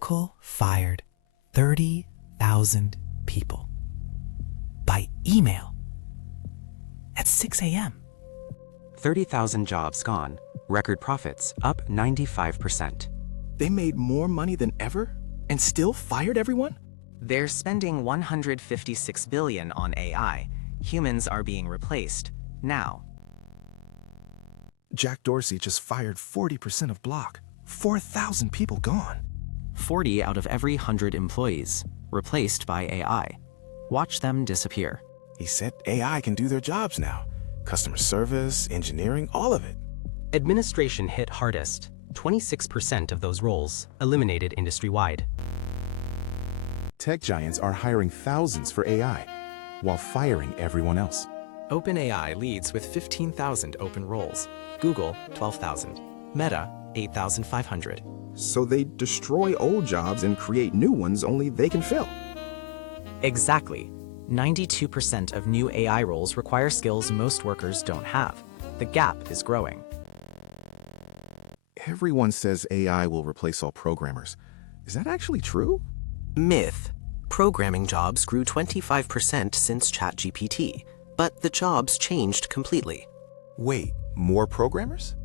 Oracle fired 30,000 people by email at 6 a.m. 30,000 jobs gone, record profits up 95%. They made more money than ever and still fired everyone? They're spending $156 billion on AI. Humans are being replaced now. Jack Dorsey just fired 40% of Block. 4,000 people gone. 40 out of every 100 employees replaced by AI. Watch them disappear. He said AI can do their jobs now. Customer service, engineering, all of it. Administration hit hardest. 26% of those roles eliminated industry-wide. Tech giants are hiring thousands for AI, while firing everyone else. OpenAI leads with 15,000 open roles. Google, 12,000. Meta, 8,500. So they destroy old jobs and create new ones only they can fill. Exactly. 92% of new AI roles require skills most workers don't have. The gap is growing. Everyone says AI will replace all programmers. Is that actually true? Myth. Programming jobs grew 25% since ChatGPT, but the jobs changed completely. Wait, more programmers?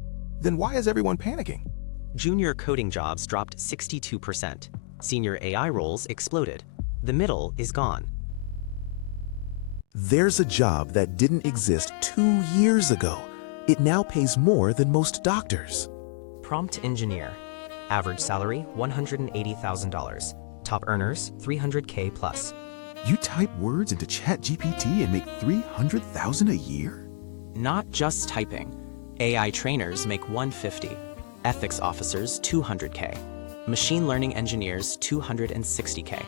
Then why is everyone panicking? Junior coding jobs dropped 62%. Senior AI roles exploded. The middle is gone. There's a job that didn't exist 2 years ago. It now pays more than most doctors. Prompt engineer. Average salary, $180,000. Top earners, $300K plus. You type words into ChatGPT and make $300,000 a year? Not just typing. AI trainers make $150. Ethics officers, $200K. Machine learning engineers, $260K.